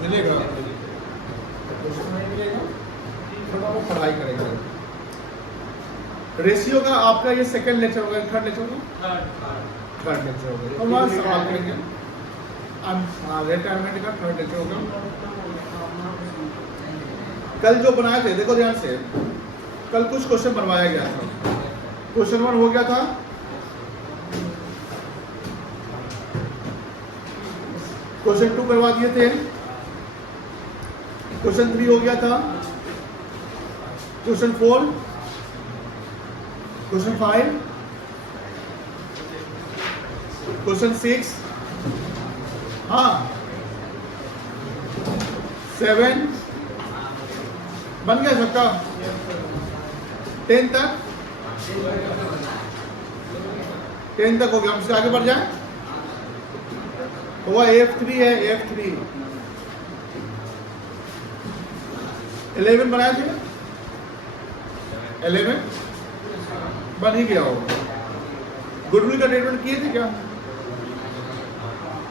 मिलेगा कुछ नहीं मिलेगा, थोड़ा वो पढ़ाई करेंगे। रेशियो का आपका ये सेकंड लेक्चर होगा, थर्ड लेक्चर होगा, थर्ड लेक्चर होगा, तो वहाँ सवाल करेंगे। रिटायरमेंट का थर्ड लेक्चर होगा। कल जो बनाए थे देखो ध्यान से, कल कुछ क्वेश्चन बनवाया गया था। क्वेश्चन 1 हो गया था, क्वेश्चन 2 करवा दिए थे, क्वेश्चन 3 हो गया था, क्वेश्चन 4, क्वेश्चन 5, क्वेश्चन 6, हाँ 7 बन गया सबका, 10 तक हो गया। हम इससे आगे बढ़ जाए, हुआ F3 है, F3 11 बनाए थे, 11 बन ही गया होगा। गुडविल का ट्रीटमेंट किए थे क्या?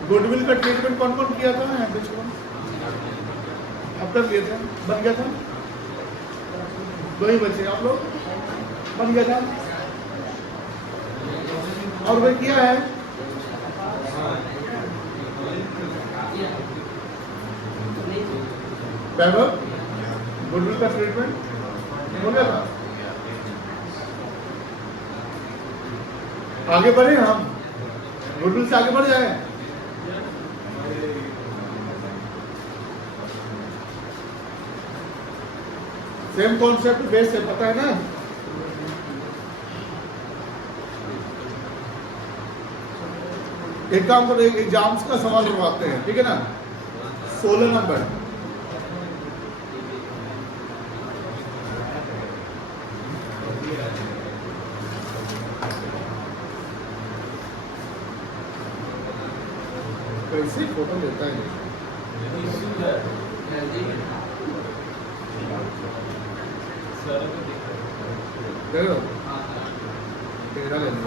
गुडविल का ट्रीटमेंट कौन कौन किया था यहाँ पे? अब तक लिए थे, बन गया था, 2 ही बचे आप लोग, बन गया था। और वही किया है, वैभव गुडविल का ट्रीटमेंट हो गया था। आगे बढ़े हम, गुडविल से आगे बढ़ जाए। सेम कॉन्सेप्ट बेस से पता है ना। एक काम करो, एग्जाम्स का सवाल करवाते हैं, ठीक है ना। 16 नंबर, कैसे फोटो लेता है तेरा ले लो।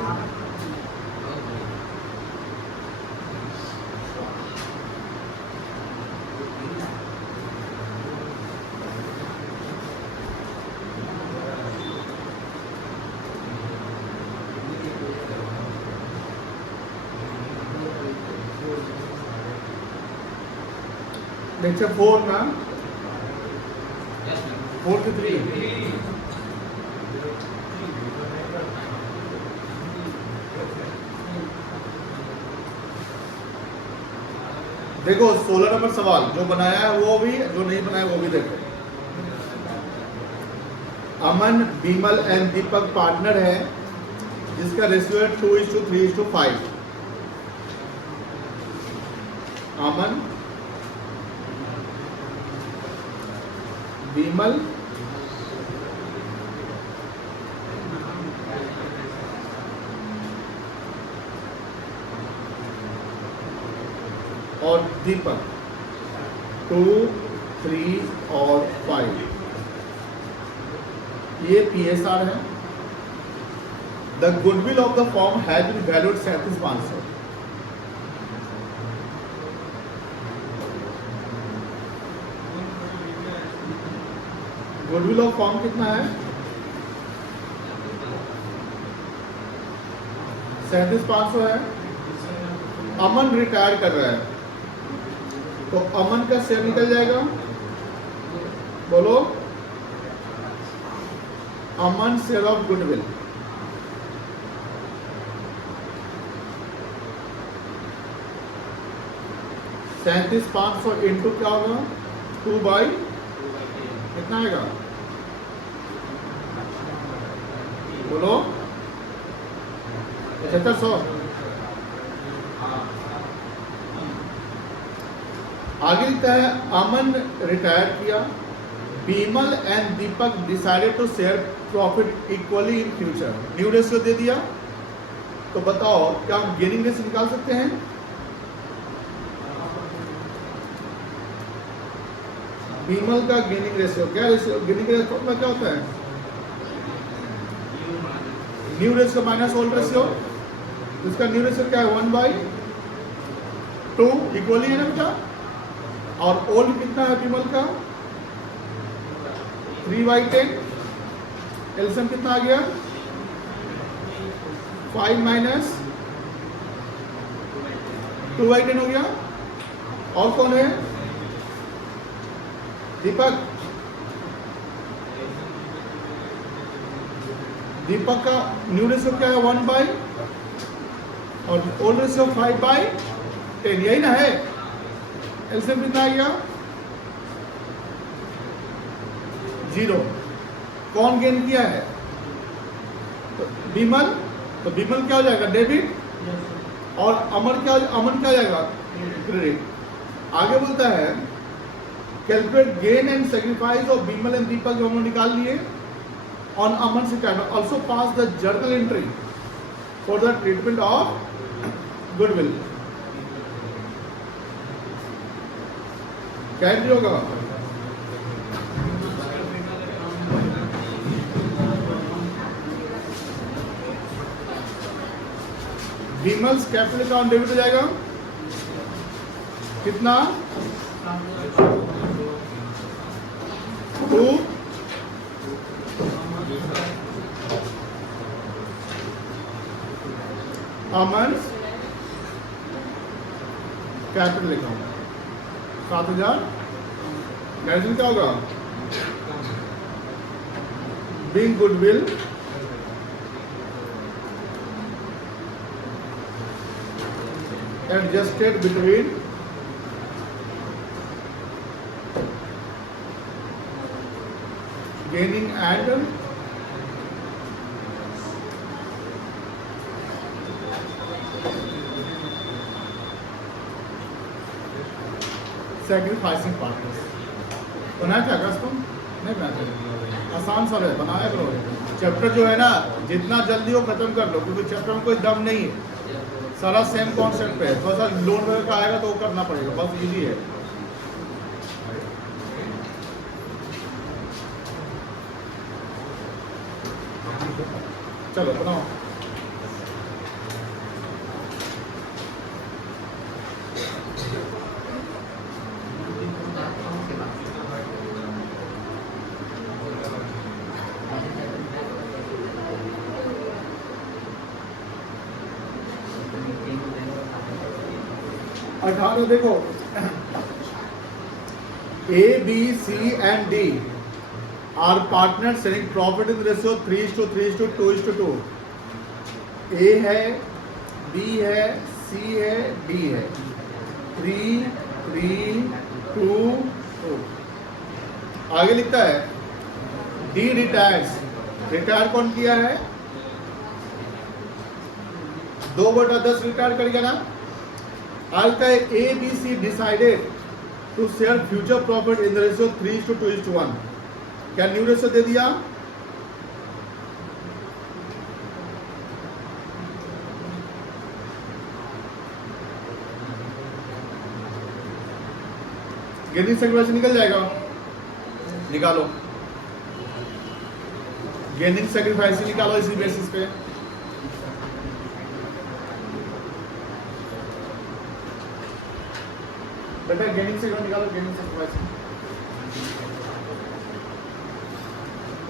लेक्चर 4 ना, 4 to 3 देखो। 16 नंबर सवाल जो बनाया है वो भी, जो नहीं बनाया वो भी देखो। अमन, विमल एंड दीपक पार्टनर है जिसका रेशियो है 2:3:5। अमन, विमल और दीपक 2, 3 और 5, ये PSR है। The goodwill of the firm has been valued 37,500। Goodwill of firm कितना है? 37,500 है। अमन रिटायर कर रहा है तो अमन का शेयर निकल जाएगा, बोलो। अमन शेयर ऑफ गुडविल, $37,500 इंटू क्या होगा? 2 बाई कितना आएगा? बोलो 7500। आगे लिखता है अमन रिटायर किया, Vimal and Deepak decided to share profit equally in future. New ratio दे दिया, तो बताओ क्या हम गेनिंग रेशियो निकाल सकते हैं? विमल का गेनिंग रेशियो क्या? रेशियो गेनिंग रेशियो का क्या होता है? New ratio minus old ratio. इसका न्यू रेशियो क्या है? 1/2 इक्वली है ना बेटा। और ओल्ड कितना है बीमल का 3/10, एलसीएम कितना आ गया 5 माइनस 2/10 हो गया। और कौन है दीपक, दीपक का न्यू रेशियो क्या है 1/, और ओल्ड रेशियो 5/10, यही ना है। एलसीएम कितना आ गया 0। कौन गेन किया है तो बीमल, तो बीमल क्या हो जाएगा डेबिट, और अमन क्या हो जाएगा क्रेडिट। आगे बोलता है calculate gain and sacrifice of Bimal and Deepak, जो हमने निकाल लिए on Aman retirement, also pass the journal entry for the treatment of goodwill. क्या एंट्री होगा बीमल्स कैपिटल अकाउंट डेबिट हो जाएगा कितना 2 अमन्स कैपिटल अकाउंट 7,000। कैंसिल क्या होगा being goodwill adjusted between gaining and sacrificing partners। बनाया था अगस्त तुम नहीं बनाया था, आसान सा है, बनाया करो। चैप्टर जो है ना जितना जल्दी हो खत्म कर लो, क्योंकि चैप्टर में कोई दम नहीं है, सारा सेम कॉन्सेप्ट है। थोड़ा सा लोन वगैरह का आएगा तो वो करना पड़ेगा, बस इजी है। चलो बनाओ। अठारह देखो A, B, C and D are partners selling profit in the ratio 3:3:2:2। A है, B है, C है, D है, 3:3:2:2। आगे लिखता है D रिटायर्स, रिटायर कौन किया है 2/10 रिटायर करेगा ना। आज का A, B, C decided to share future profit in the ratio 3:2:1। क्या न्यू रेशियो दे दिया गेनिंग सेक्रीफाइस निकल जाएगा, निकालो गेनिंग सेक्रीफाइस निकालो इसी बेसिस पे। बेटा गेनिंग सेक्रीफाइस निकालो, गेनिंग सेक्रीफाइस।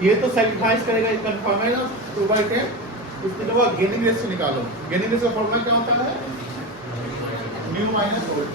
ये तो सेक्रीफाइस करेगा, ये कंफर्म है ना 2/10। उसके अलावा गेनिंग रेशियो निकालो। गेनिंग रेशियो का फॉर्मूला क्या होता है न्यू माइनस ओल्ड।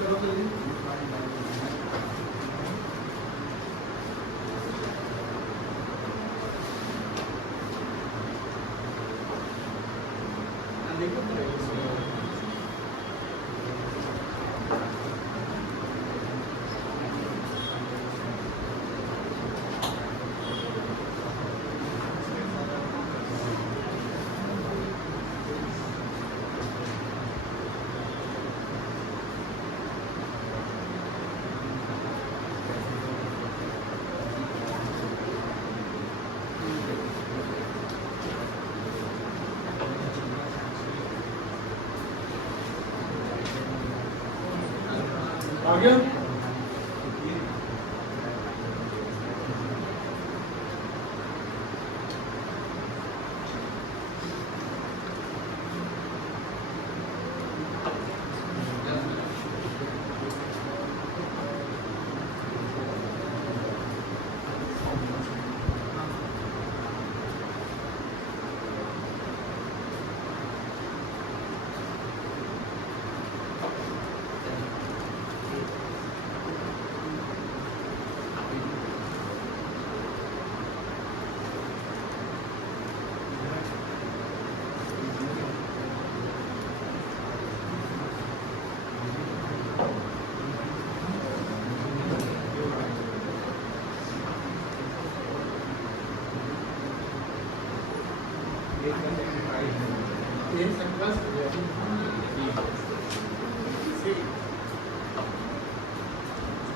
आ गया।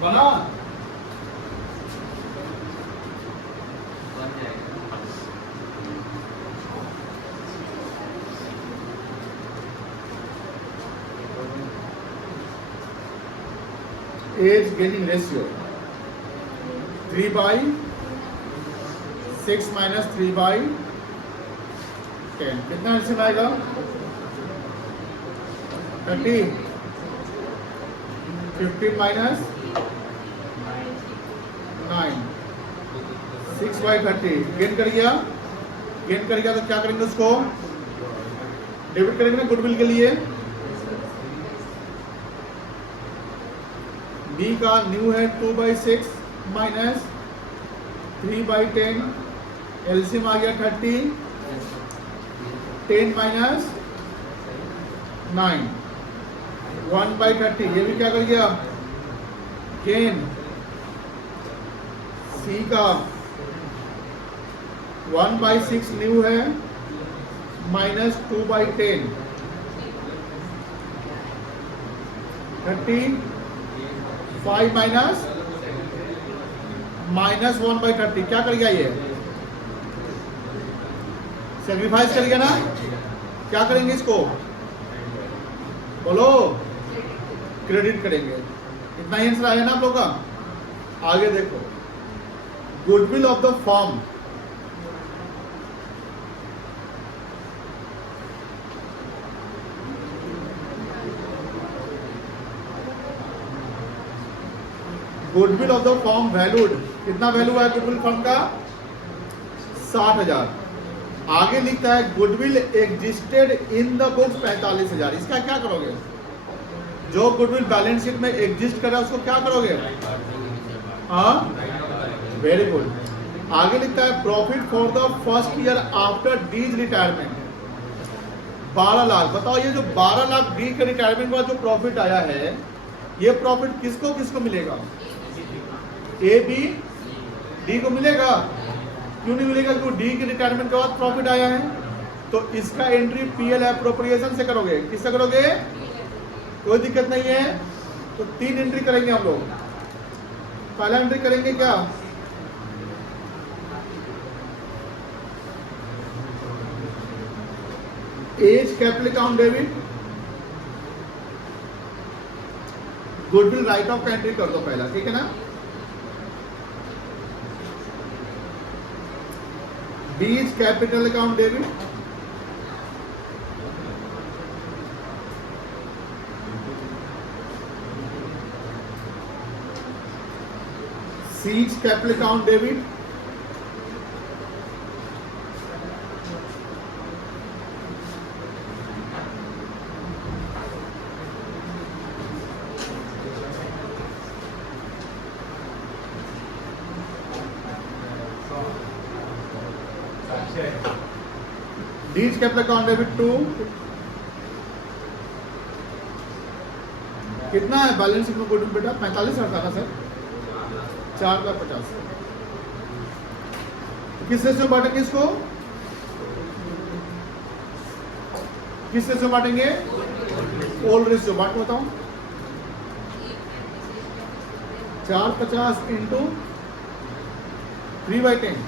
बना एज गेनिंग रेशियो 3/6 माइनस 3/10 कितना एलसीएम आएगा 30 15 माइनस 9 6/30 गेन कर गया तो क्या करेंगे उसको डेबिट करेंगे ना गुडविल के लिए बी का न्यू है 2/6 माइनस 3/10 एलसीएम आ गया 30 10 माइनस 9 1/30 ये भी क्या कर गया गेन सी का 1/6 न्यू है माइनस 2/10 30 5 माइनस 1/30 क्या कर गया ये सेक्रीफाइस कर गया ना क्या करेंगे इसको बोलो क्रेडिट करेंगे इतना ही आंसर आया ना आप लोग का आगे देखो goodwill of the firm goodwill of the firm valued कितना वैल्यू है गुडविल फर्म का 60,000 आगे लिखता है goodwill existed in the books 45,000 इसका क्या करोगे जो गुडविल बैलेंस शीट में एग्जिस्ट कर रहा है उसको क्या करोगे हाँ वेरी गुड आगे लिखता है profit for the first year after D's retirement 12 lakh बताओ ये जो 12 लाख डी के रिटायरमेंट का जो प्रॉफिट आया है ये प्रॉफिट किसको किसको मिलेगा ए बी डी को मिलेगा क्यों नहीं मिलेगा क्योंकि डी के रिटायरमेंट के बाद प्रॉफिट आया है तो इसका एंट्री पीएल एप्रोप्रिएशन से करोगे किससे करोगे कोई दिक्कत नहीं है तो 3 एंट्री करेंगे हम लोग पहला एंट्री करेंगे क्या A's capital account debit goodwill write off का एंट्री कर दो पहला ठीक है ना B's capital account debit C's capital account debit D's capital account debit 2 कितना है बैलेंस शीट में गुडविल बेटा 45,000 था ना सर 4/50 किस रेशियो में बांटेंगे इसको किस रेशियो में बांटेंगे ओल्ड रेशियो बांट बताओ 4/50 इंटू 3/10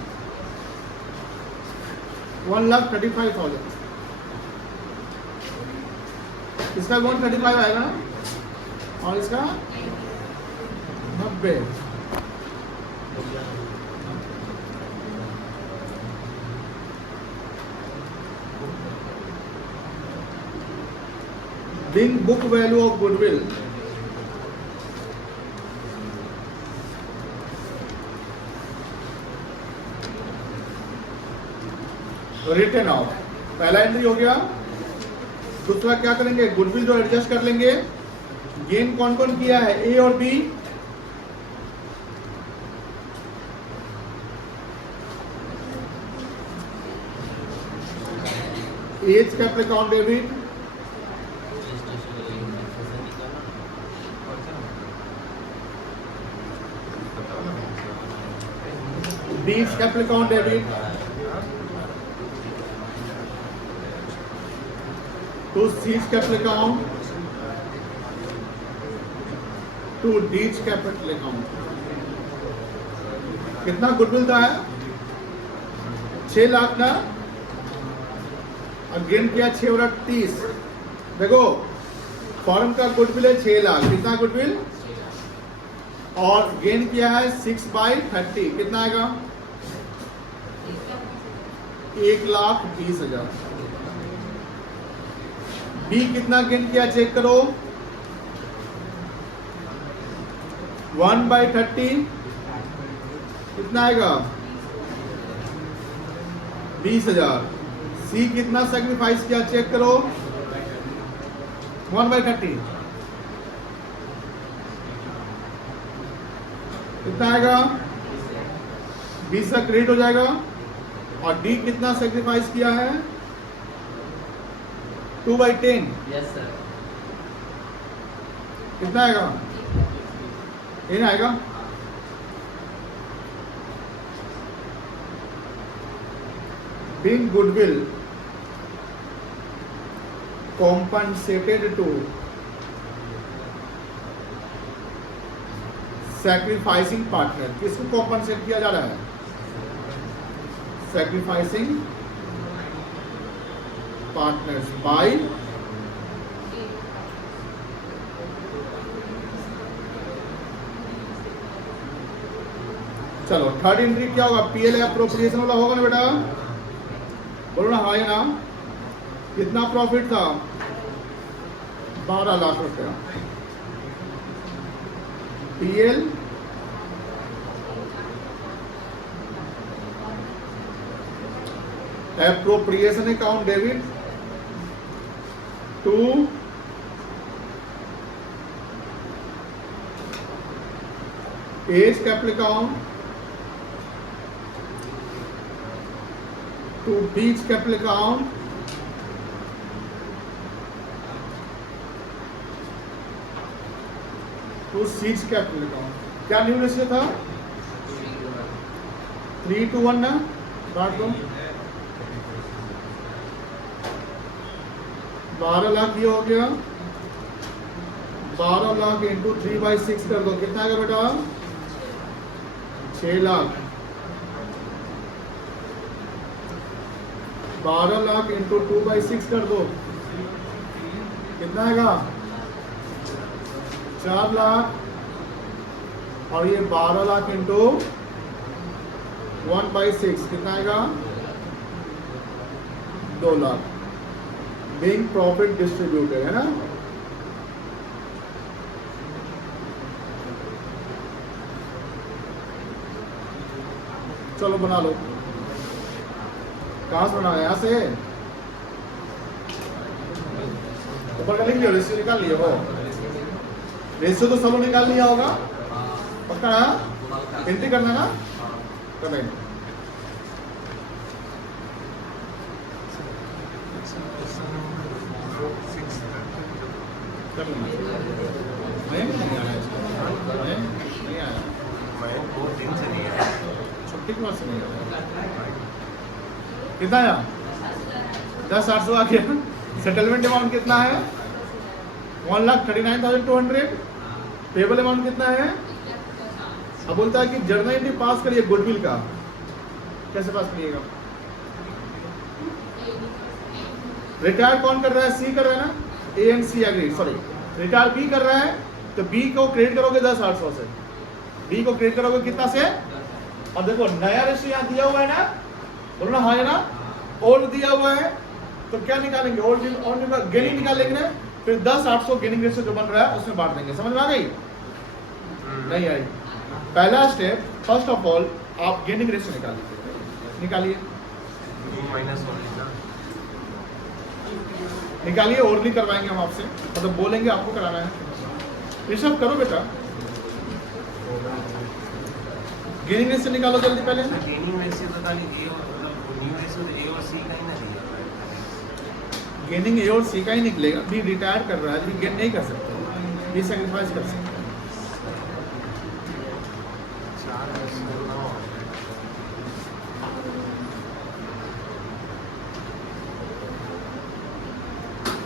1,35,000 इसका 135 आएगा और इसका 90 being book value of goodwill written off पहला एंट्री हो गया दूसरा क्या करेंगे गुडविल जो एडजस्ट कर लेंगे गेन कौन कौन किया है ए और B A's capital account debit B's capital account debit to C's capital account to D's capital account. कितना गुडविल था है? 6 लाख ना, और गेन किया 6 और 30। देखो फॉर्म का गुडविल है 6 लाख, कितना गुडविल, और गेन किया है 6/30, कितना आएगा? 1,20,000। बी कितना गेन किया चेक करो, 1/30 कितना आएगा? 20,000। सी कितना सेक्रीफाइस किया चेक करो, 1/30 कितना आएगा? 20 का क्रेडिट हो जाएगा। और डी कितना सेक्रीफाइस किया है? 2/10। Yes sir. कितना आएगा? ये आएगा। Being goodwill compensated to sacrificing partner, किसको कॉम्पनसेट किया जा रहा है? Sacrificing partners by चलो थर्ड एंट्री क्या होगा? पीएल अप्रोप्रिएशन वाला होगा ना बेटा, बोलो ना हाँ या ना। कितना प्रॉफिट था? 12 लाख रुपया। PL appropriation account debit to A's capital account to B's capital account to C's capital account. क्या न्यू रेशियो था? 3:1 ना, बांट दो। 12 लाख ये हो गया, 12 लाख इंटू 3/6 कर दो, कितना आएगा बेटा? 6 लाख। 12 लाख इंटू 2/6 कर दो, कितना आएगा? 4 लाख। और ये 12 लाख इंटू 1/6 कितना आएगा? 2 लाख। Being profit distributed है ना। चलो बना लो। कहां से बनाया? यहाँ से ऊपर का लिख लियो, रेशियो निकाल लियो। हो रेशियो तो सब निकाल लिया होगा, पक्का है? एंट्री करना ना, कर लेंगे। छुट्टी की से नहीं आया। कितना आया? 10,800 आ गया। सेटलमेंट अमाउंट कितना है? 1,39,200। पेबल अमाउंट कितना है? अब बोलता है कि जर्नल एंट्री पास करिए गुडविल का। कैसे पास करिएगा? रिटायर कौन कर रहा है? सी कर रहा है ना। A and C agree, sorry retire B कर रहा है, तो बी को क्रेडिट करोगे 10,800 से, बी को क्रेडिट करोगे कितना से? अब देखो नया रेशियो यहाँ दिया हुआ है ना, बोलो ना हाँ है ना। ओल्ड दिया हुआ है तो क्या निकालेंगे? ओल्ड गेनिंग निकालेंगे ना, फिर 10,800 गेनिंग रेशियो जो बन रहा है उसमें बांट देंगे। समझ में आ गई? नहीं आई? पहला स्टेप, फर्स्ट ऑफ ऑल आप गेनिंग रेशियो निकालिए, निकालिए। ओरली करवाएंगे हम आपसे, मतलब बोलेंगे आपको कराना है। ये सब करो बेटा। गेनिंग रेशियो निकालो जल्दी पहले। गेनिंग रेशियो तो खाली ए और मतलब न्यू रेशियो तो ए और सी का ही ना दिया है। गेनिंग ए और सी का ही निकलेगा। भी रिटायर कर रहा है, भी गेन नहीं कर सकते, भी सैक्रिफाइस कर सकते। 4,9 4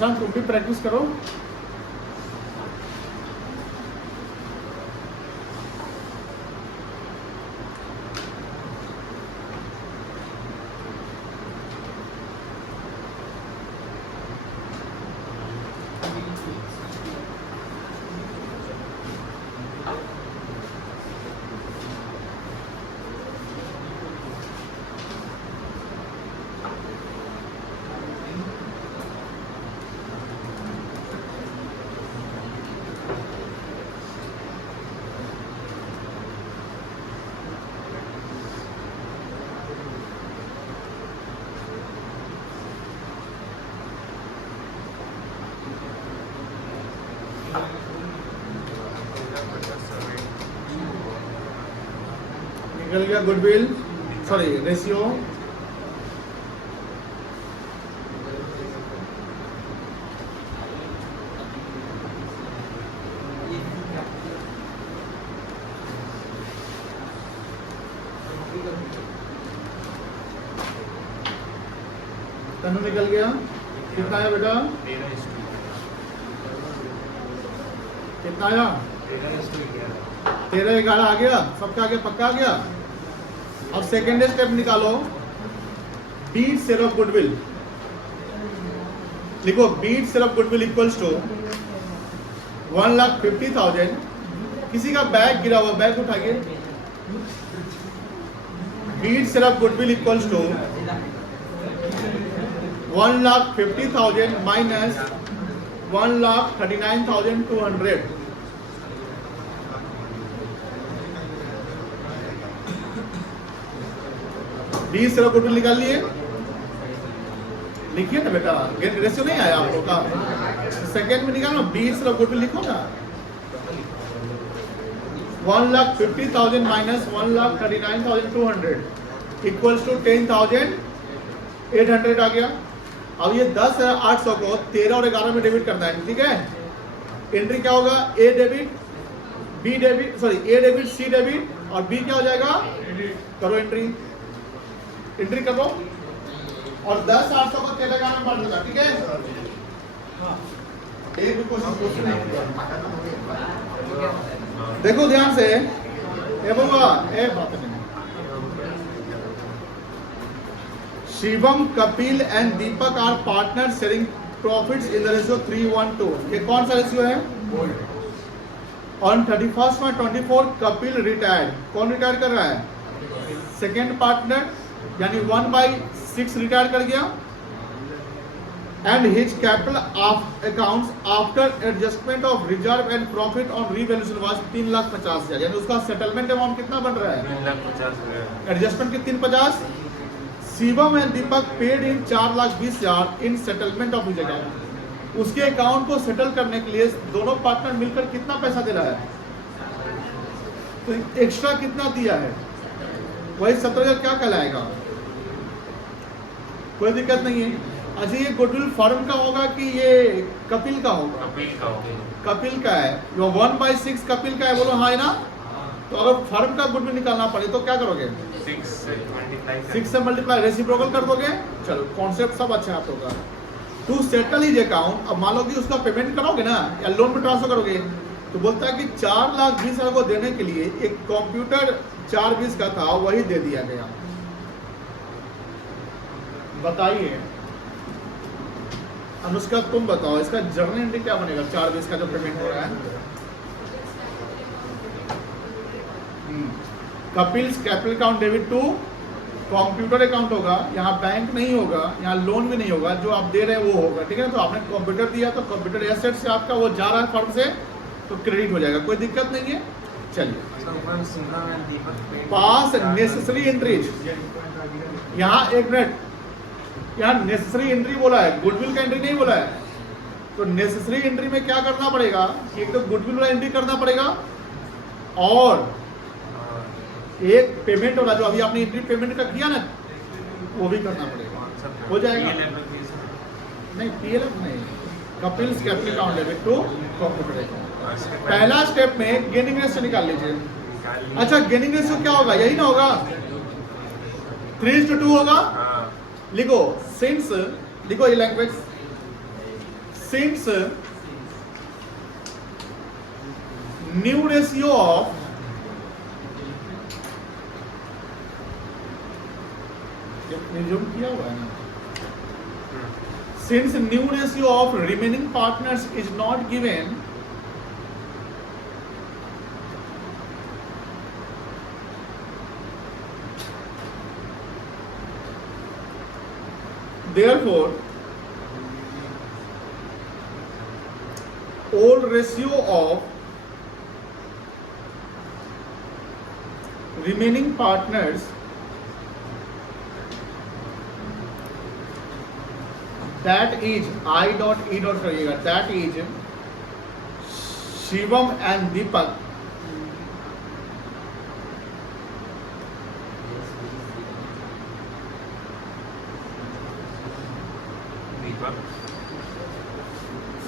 प्रशांत तुम भी प्रैक्टिस करो। निकल गया गुडविल, सॉरी रेशियो। तनु निकल गया, कितना आया बेटा? 13:11 कितना आया? 13:11 13-11 आ गया, सबका आगे पक्का आ गया। अब सेकेंड स्टेप निकालो, बीट शेयर ऑफ गुडविल। लिखो B's share of goodwill equals to 1,50,000। किसी का बैग गिरा हुआ, बैग उठाइए। B's share of goodwill equals to 1,50,000 minus 1,39,200। B's share of goodwill निकाल लिए, लिखिए ना बेटा, रेशियो नहीं आया आप लोग का। सेकेंड में निकालो, 20 शेयर ऑफ गुडविल लिखो ना। 1,50,000 माइनस 1,39,200 इक्वल्स टू 10,800 आ गया। अब ये 10,800 को 13 और 11 में डेबिट करना है, ठीक है। एंट्री क्या होगा? ए डेबिट, बी डेबिट, सॉरी ए डेबिट, सी डेबिट, और बी क्या हो जाएगा? करो एंट्री, एंट्री करो। और 10,800 को 13-11 में बांट देगा, ठीक है। एक भी क्वेश्चन नहीं, देखो ध्यान से। ए बाबा, ए बात नहीं। Shivam, Kapil and Deepak are partner sharing profits in the ratio 3:1:2। ये कौन सा रेशियो है? On 31st March 24 Kapil retired. कौन रिटायर कर रहा है? सेकेंड पार्टनर, यानी 1/6 रिटायर कर गया। And his capital of accounts after adjustment of reserve and profit on revaluation was 3,50,000। यानी उसका सेटलमेंट अमाउंट कितना बन रहा है? 3,50,000। एडजस्टमेंट कितनी? 50। Shivam and Deepak paid in 4,20,000 in settlement of his account. उसके अकाउंट को सेटल करने के लिए दोनों पार्टनर मिलकर कितना पैसा दे रहा है? तो एक्स्ट्रा कितना दिया है? वही 17,000 क्या कहलाएगा? कोई दिक्कत नहीं है। अच्छा, ये गुडविल फर्म का होगा कि ये कपिल का होगा? कपिल का होगा। कपिल का है। जो 1/6 कपिल का है, बोलो हाँ है ना। तो अगर फर्म का गुडविल निकालना पड़े तो क्या करोगे? 6 से मल्टीप्लाई, रेसिप्रोकल कर दोगे। चलो, कॉन्सेप्ट सब अच्छा है आप लोगों का। टू सेटल हिज अकाउंट, अब मान लो कि उसका पेमेंट करोगे ना, या लोन में ट्रांसफर करोगे, तो बोलता है कि 4,20,000 को देने के लिए एक कंप्यूटर 420 का था, वही दे दिया गया। बताइए अनुष्का, तुम बताओ इसका जर्नल एंट्री क्या बनेगा? 420 का जो पेमेंट हो रहा है। Kapil's capital account debit to computer account होगा। यहाँ बैंक नहीं होगा, यहाँ लोन भी नहीं होगा, जो आप दे रहे हैं वो होगा, ठीक है। तो आपने कंप्यूटर दिया तो कंप्यूटर एसेट से आपका वो जा रहा है फर्म से, तो क्रेडिट हो जाएगा, कोई दिक्कत नहीं है। चलिए, पास नेसेसरी एंट्रीज। यहाँ एक मिनट, यहाँ नेसेसरी एंट्री बोला है, गुडविल का एंट्री नहीं बोला है। तो नेसेसरी एंट्री में क्या करना पड़ेगा? एक तो गुडविल वाला एंट्री करना पड़ेगा, और एक पेमेंट वाला जो अभी आपने एंट्री पेमेंट का किया ना, वो भी करना पड़ेगा। हो जाएगा? नहीं, पीएलएफ नहीं, Kapil's capital account debit to computer account. पहला स्टेप में गेनिंग रेशियो निकाल लीजिए। अच्छा, गेनिंग रेशियो क्या होगा? यही ना होगा, 3:2 होगा। लिखो सिंस, लिखो ये language, since new ratio of resume किया हुआ है ना, since new ratio of remaining partners is not given, therefore old ratio of remaining partners that is I dot E dot करिएगा, that is Shivam and Deepak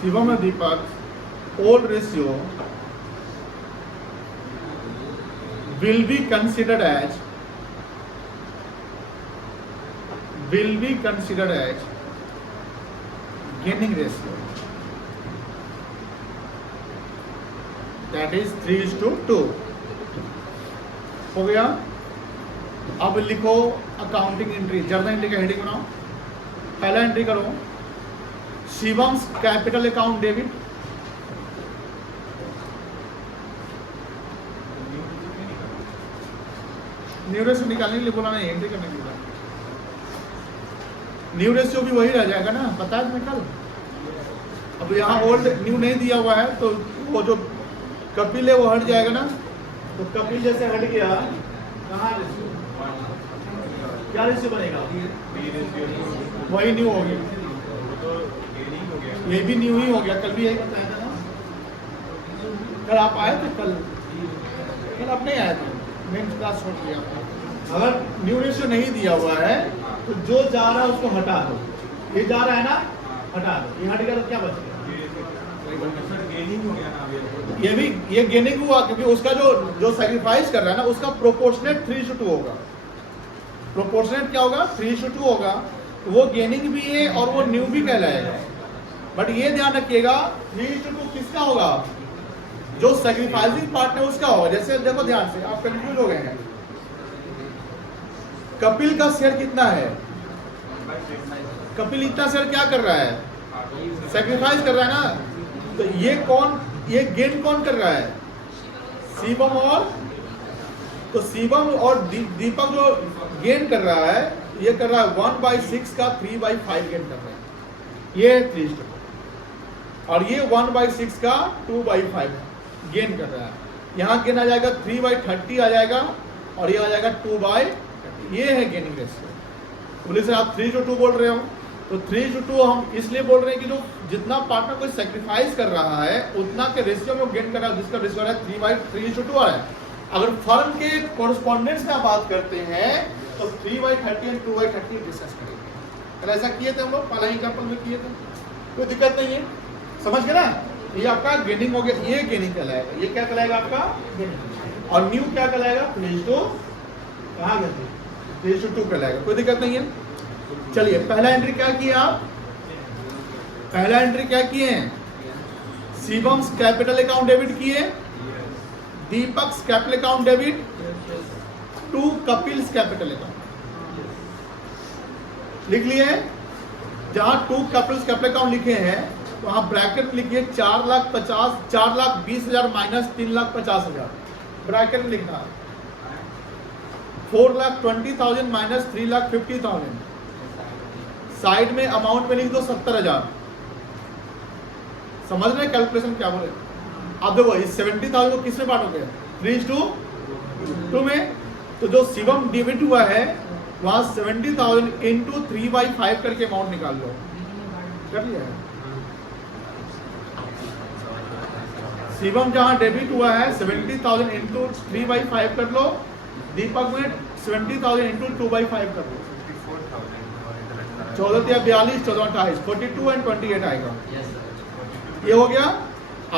Shivam and Deepak old ratio will be considered as gaining ratio, that is 3:2 हो गया। अब लिखो accounting entry, journal entry का heading बनाओ। पहला entry करो Shivam's capital account debit, new ratio निकालने के लिए बोला नहीं, एंट्री करने के लिए। न्यू रेशियो भी वही रह जाएगा ना, पता है तुम्हें कल। अब यहाँ ओल्ड न्यू नहीं दिया हुआ है तो वो जो कपिल है वो हट जाएगा ना, तो कपिल जैसे हट गया, कहाँ रेशियो, क्या रेशियो बनेगा, वही न्यू हो गया, ये भी न्यू ही हो गया। कल भी यही बताया था ना, कल आप आए थे, कल आप नहीं आए थे, मेन क्लास छोड़ दिया। अगर न्यू रेशियो नहीं दिया हुआ है तो जो जा रहा है उसको हटा दो, ये जा रहा है ना, हटा दो, ये हट गया तो क्या बचेगा, ये गेनिंग हुआ, क्योंकि उसका जो सैक्रिफाइस कर रहा है ना उसका प्रोपोर्शनेट 3:2 होगा। प्रोपोर्शनेट क्या होगा, 3:2 होगा, तो वो गेनिंग भी है और वो न्यू भी कहलाएगा। बट ये ध्यान रखिएगा 3:2 किसका होगा, जो सैक्रिफाइसिंग पार्ट है उसका होगा। जैसे देखो ध्यान से, आप कंफ्यूज हो गए हैं, कपिल का शेयर कितना है, कपिल इतना शेयर क्या कर रहा है, सैक्रिफाइस कर रहा है ना, तो ये गेन कौन कर रहा है, शिवम, और तो शिवम और दीपक जो गेन कर रहा है, ये कर रहा है 1/6 का 3/5 गेन कर रहा है, ये 3:2, और ये 1/6 का 2/5 गेन कर रहा है। यहाँ गेन आ जाएगा 3/30 आ जाएगा, और ये आ जाएगा 2/30, ये है गेनिंग रेशियो। बोले सर आप 3:2 बोल रहे हो, तो 3:2 हम इसलिए बोल रहे हैं कि जो जितना पार्टनर कोई सेक्रीफाइस कर रहा है उतना के रेशियो में गेन कर रहा है, जिसका रेशियो है 3/3:2 आ रहा है। अगर फर्म के कोरस्पॉन्डेंस में आप बात करते हैं तो 3/30 और 2/30 डिस्कस करेंगे। कल ऐसा किए थे हम लोग, पहला ही एग्जाम्पल में किए थे, कोई दिक्कत नहीं है, समझ गए ना। ये आपका गेनिंग हो गया, ये गेनिंग कहलाएगा, ये क्या कहलाएगा आपका गेनिंग, और न्यू क्या कहलाएगा, 3:2 कहाँ गए, 3:2 कहलाएगा, कोई दिक्कत नहीं है। चलिए पहला एंट्री क्या किया आप, पहला एंट्री क्या किए हैं, शिवम्स कैपिटल अकाउंट डेबिट किए, Deepak's capital account debit to Kapil's capital account लिख लिए। जहां टू कपिल्स कैपिटल अकाउंट लिखे हैं वहां ब्रैकेट में लिखिए 4,20,000 माइनस 3,50,000 ब्रैकेट में लिखना, 4,20,000 माइनस 3,50,000 साइड में अमाउंट में लिख दो 70,000। समझ रहे कैलकुलेशन क्या बोले। अब देखो इस 70,000 को किसमें बांटोगे, 3:2 में, तो जो शिवम डेबिट हुआ है वहां 70,000 इंटू 3/5 करके अमाउंट निकाल लो, कर लिया है। शिवम जहां डेबिट हुआ है 70,000 इंटू 3/5 कर लो, दीपक में 70,000 इंटू 2/5 कर लो, 14 या 42, 14 28, 42 एंड 28 आएगा। ये हो गया।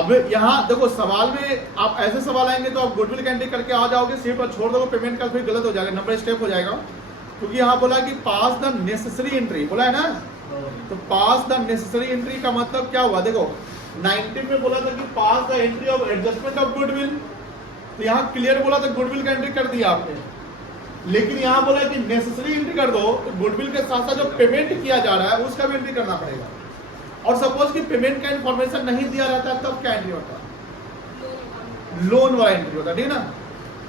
अब यहाँ देखो सवाल में आप ऐसे सवाल आएंगे तो आप गुडविल कैंडी करके आ जाओगे, सीट पर छोड़ दोगे, पेमेंट का फिर गलत हो जाएगा, नंबर स्टेप हो जाएगा, क्योंकि यहाँ बोला कि पास द नेसेसरी एंट्री, बोला है ना, तो पास द नेसेसरी एंट्री का मतलब क्या हुआ? देखो 19 में बोला था कि pass the entry of adjustment of goodwill, तो यहाँ क्लियर बोला था गुडविल का एंट्री कर दिया आपने, लेकिन यहाँ बोला कि नेसेसरी एंट्री कर दो, तो गुडविल के साथ साथ जो पेमेंट किया जा रहा है उसका भी एंट्री करना पड़ेगा। और सपोज कि पेमेंट का इंफॉर्मेशन नहीं दिया रहता है तब क्या एंट्री होता है? लोन वाला एंट्री होता है, ठीक है ना।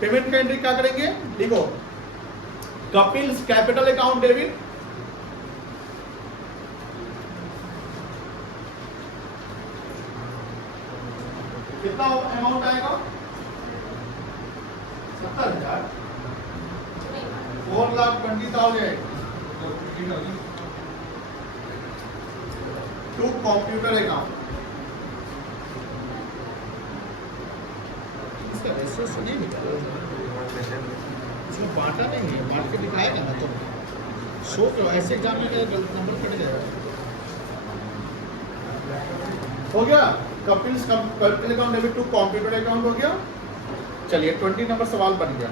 पेमेंट का एंट्री क्या करेंगे? देखो कपिल्स कैपिटल अकाउंट डेबिट, कितना अमाउंट आएगा? 70,000, 4,20,000 टू कंप्यूटर अकाउंट। इसका रेशियो सुनिए निकालो, इसमें बांटा नहीं है, बांट के दिखाएगा ना तो शो करो, ऐसे एग्जाम में गलत नंबर कट जाएगा। हो गया Kapil's capital account debit to computer account हो गया। चलिए 20 नंबर सवाल बन गया,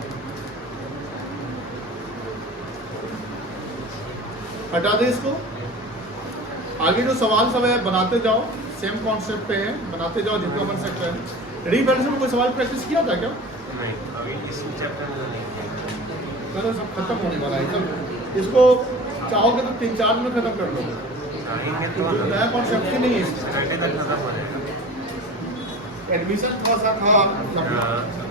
हटा दे इसको। आगे जो सवाल सब है बनाते जाओ, सेम कॉन्सेप्ट पे है, बनाते जाओ जितना बन सकता है। रीवैल्यूएशन में कोई सवाल प्रैक्टिस किया था क्या? नहीं, अभी इसी चैप्टर में नहीं किया। चलो सब खत्म होने वाला है, चलो इसको चाहोगे तो 3-4 में खत्म कर दो, चाहेंगे तो नया कॉन्सेप्ट ही नहीं है। Friday तक खत्म हो जाएगा। एडमिशन थोड़ा सा था। हाँ।